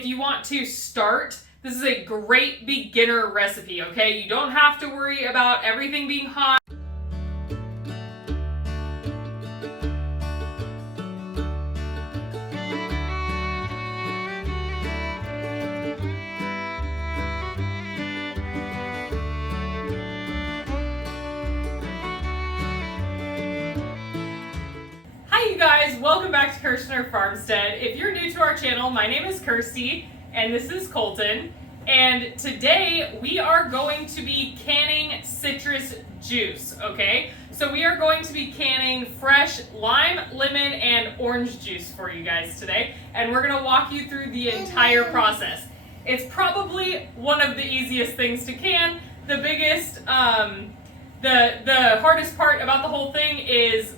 if you want to start, this is a great beginner recipe, okay? You don't have to worry about everything being hot. Hi you guys, welcome back to Kirshner Farmstead. If you're new to our channel, my name is Kirsty and this is Colton. And today we are going to be canning citrus juice, okay? So we are going to be canning fresh lime, lemon, and orange juice for you guys today. And we're gonna walk you through the entire process. It's probably one of the easiest things to can. The biggest, the hardest part about the whole thing is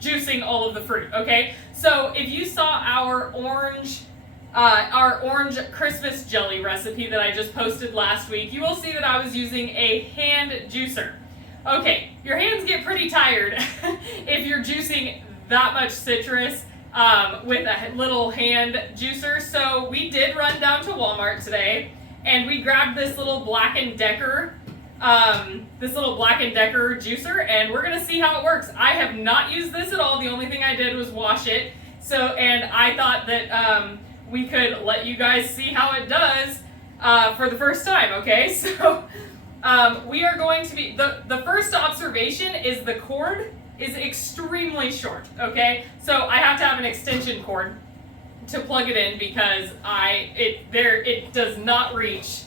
juicing all of the fruit, okay? So if you saw our orange Christmas jelly recipe that I just posted last week, you will see that I was using a hand juicer. Okay, your hands get pretty tired if you're juicing that much citrus with a little hand juicer. So we did run down to Walmart today and we grabbed this little Black & Decker juicer, and we're gonna see how it works. I have not used this at all. The only thing I did was wash it. And I thought that we could let you guys see how it does for the first time, okay? So we are going to be, the first observation is the cord is extremely short, okay? So I have to have an extension cord to plug it in because it does not reach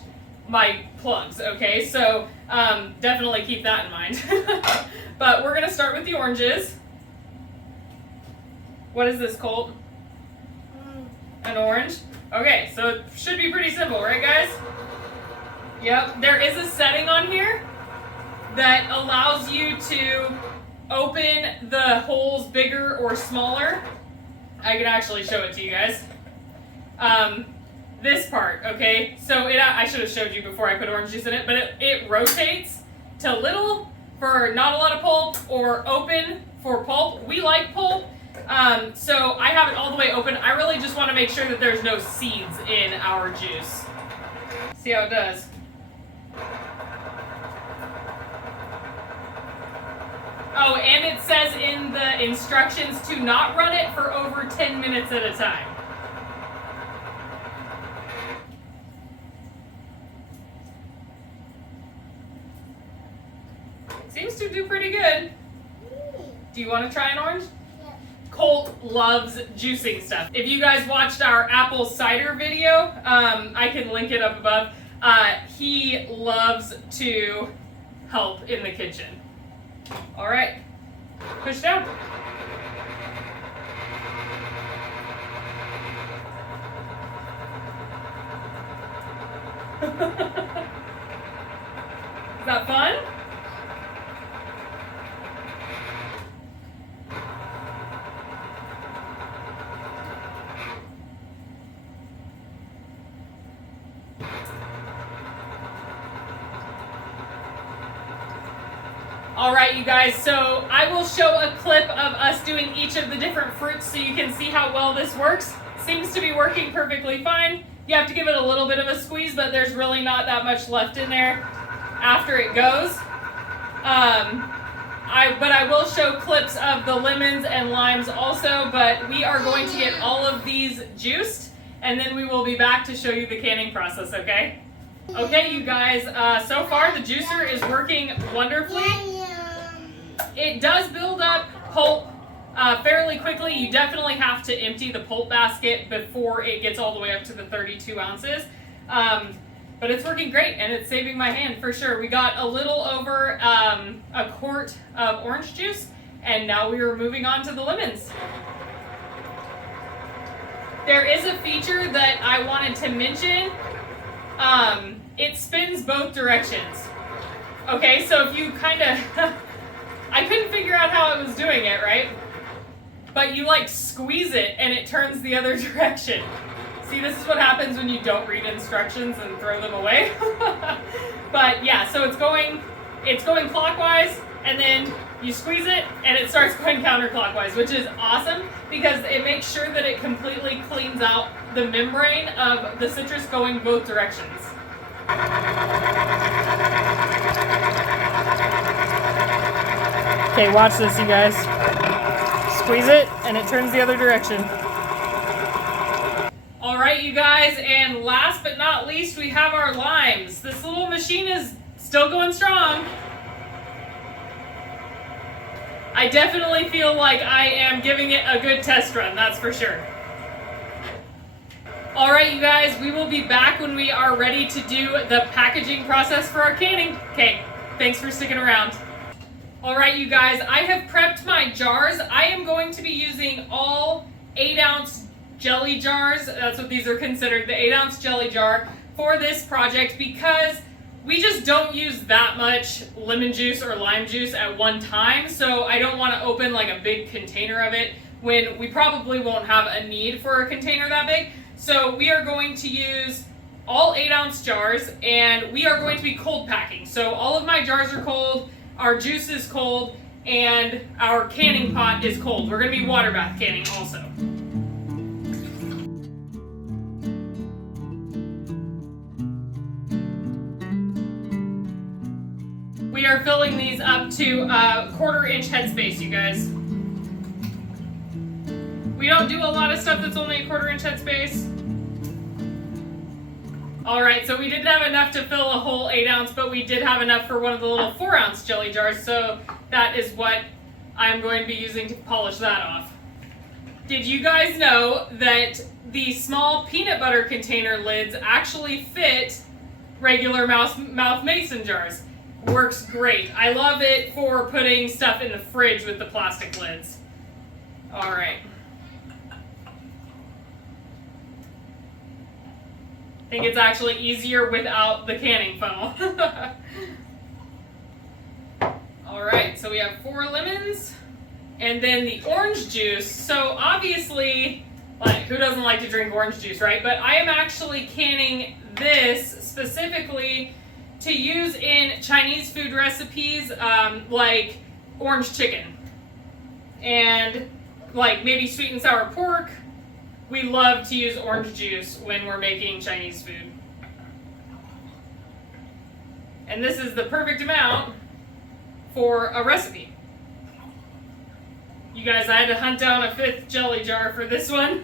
my plugs, okay? So definitely keep that in mind. But we're gonna start with the oranges. What is this, Colt? An orange? Okay, so it should be pretty simple, right guys? Yep, there is a setting on here that allows you to open the holes bigger or smaller. I can actually show it to you guys. This part, okay? So I should have showed you before I put orange juice in it, but it rotates to little for not a lot of pulp or open for pulp. We like pulp, so I have it all the way open. I really just want to make sure that there's no seeds in our juice. See how it does. Oh, and it says in the instructions to not run it for over 10 minutes at a time. Seems to do pretty good. Do you want to try an orange? Yeah. Colt loves juicing stuff. If you guys watched our apple cider video, I can link it up above. He loves to help in the kitchen. All right, push down. Is that fun? All right, you guys, so I will show a clip of us doing each of the different fruits so you can see how well this works. Seems to be working perfectly fine. You have to give it a little bit of a squeeze, but there's really not that much left in there after it goes. But I will show clips of the lemons and limes also, but we are going to get all of these juiced, and then we will be back to show you the canning process, okay? Okay, you guys, so far the juicer is working wonderfully. It does build up pulp fairly quickly. You definitely have to empty the pulp basket before it gets all the way up to the 32 ounces. But it's working great and it's saving my hand for sure. We got a little over a quart of orange juice and now we are moving on to the lemons. There is a feature that I wanted to mention. It spins both directions. Okay, so if you kind of, I couldn't figure out how it was doing it, right? But you like squeeze it and it turns the other direction. See, this is what happens when you don't read instructions and throw them away. But yeah, so it's going clockwise and then You squeeze it and it starts going counterclockwise, which is awesome because it makes sure that it completely cleans out the membrane of the citrus going both directions. Okay, watch this, you guys. Squeeze it and it turns the other direction. Alright, you guys, and last but not least, we have our limes. This little machine is still going strong. I definitely feel like I am giving it a good test run, that's for sure. Alright, you guys, we will be back when we are ready to do the packaging process for our canning. Okay, thanks for sticking around. Alright, you guys, I have prepped my jars. I am going to be using all 8-ounce jelly jars. That's what these are considered, the 8-ounce jelly jar for this project because we just don't use that much lemon juice or lime juice at one time, so I don't want to open like a big container of it when we probably won't have a need for a container that big. So we are going to use all 8-ounce jars and we are going to be cold packing. So all of my jars are cold, our juice is cold, and our canning pot is cold. We're going to be water bath canning also. We are filling these up to a 1/4 inch headspace, you guys. We don't do a lot of stuff that's only a 1/4 inch headspace. Alright, so we didn't have enough to fill a whole 8-ounce, but we did have enough for one of the little 4-ounce jelly jars, so that is what I'm going to be using to polish that off. Did you guys know that the small peanut butter container lids actually fit regular mouth mason jars? Works great. I love it for putting stuff in the fridge with the plastic lids. Alright. I think it's actually easier without the canning funnel. Alright, so we have 4 lemons. And then the orange juice. So obviously, like, who doesn't like to drink orange juice, right? But I am actually canning this specifically to use in Chinese food recipes, like orange chicken and like maybe sweet and sour pork. We love to use orange juice when we're making Chinese food. And this is the perfect amount for a recipe. You guys, I had to hunt down a 5th jelly jar for this one.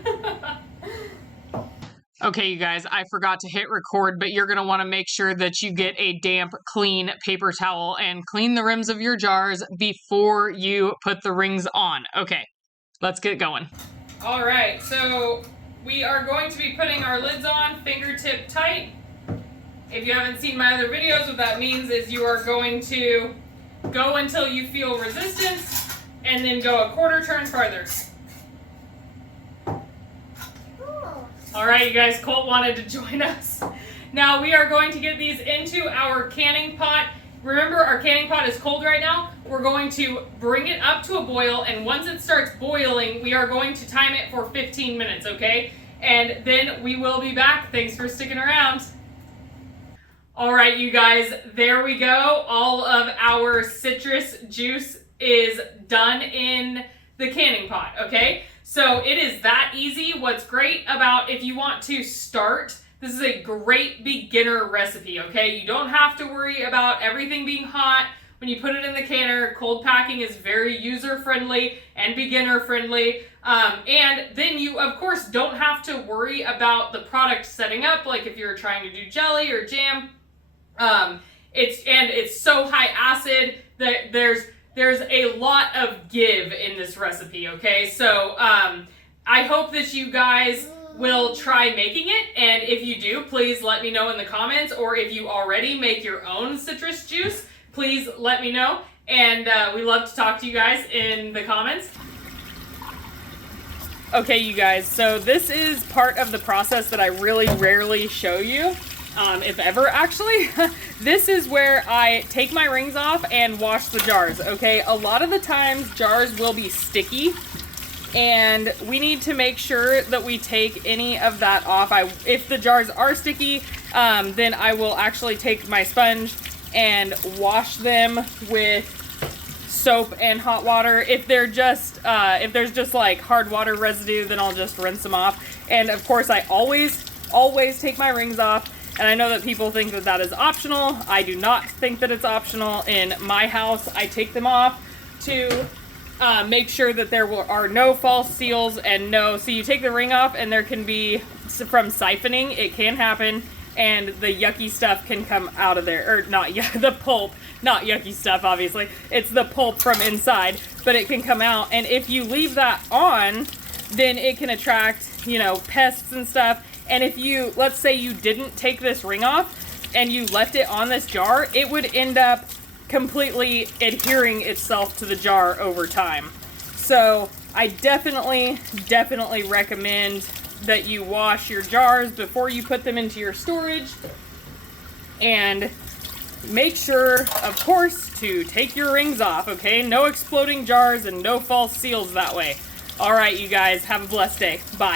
Okay, you guys, I forgot to hit record, but you're going to want to make sure that you get a damp, clean paper towel and clean the rims of your jars before you put the rings on. Okay, let's get going. All right, so we are going to be putting our lids on fingertip tight. If you haven't seen my other videos, what that means is you are going to go until you feel resistance and then go a 1/4 turn farther. All right, you guys, Colt wanted to join us. Now we are going to get these into our canning pot. Remember, our canning pot is cold right now. We're going to bring it up to a boil, and once it starts boiling, we are going to time it for 15 minutes, okay? And then we will be back. Thanks for sticking around. All right, you guys, there we go. All of our citrus juice is done in the canning pot, okay? So it is that easy. What's great about if you want to start, this is a great beginner recipe, okay? You don't have to worry about everything being hot when you put it in the canner. Cold packing is very user-friendly and beginner-friendly. And then you, of course, don't have to worry about the product setting up, like if you're trying to do jelly or jam. It's so high acid that there's a lot of give in this recipe, okay? So I hope that you guys will try making it, and if you do, please let me know in the comments, or if you already make your own citrus juice, please let me know, and we love to talk to you guys in the comments. Okay, you guys, so this is part of the process that I really rarely show you. If ever, actually. This is where I take my rings off and wash the jars, okay? A lot of the times, jars will be sticky, and we need to make sure that we take any of that off. If the jars are sticky, then I will actually take my sponge and wash them with soap and hot water. If they're just if there's just like hard water residue, then I'll just rinse them off. And of course, I always take my rings off. And I know that people think that that is optional. I do not think that it's optional. In my house, I take them off to make sure that there are no false seals and so you take the ring off and there can be, from siphoning, it can happen, and the yucky stuff can come out of there, or not, the pulp, not yucky stuff, obviously. It's the pulp from inside, but it can come out, and if you leave that on, then it can attract, you know, pests and stuff. And if you, let's say you didn't take this ring off and you left it on this jar, it would end up completely adhering itself to the jar over time. So I definitely recommend that you wash your jars before you put them into your storage. And make sure, of course, to take your rings off, okay? No exploding jars and no false seals that way. All right, you guys, have a blessed day. Bye.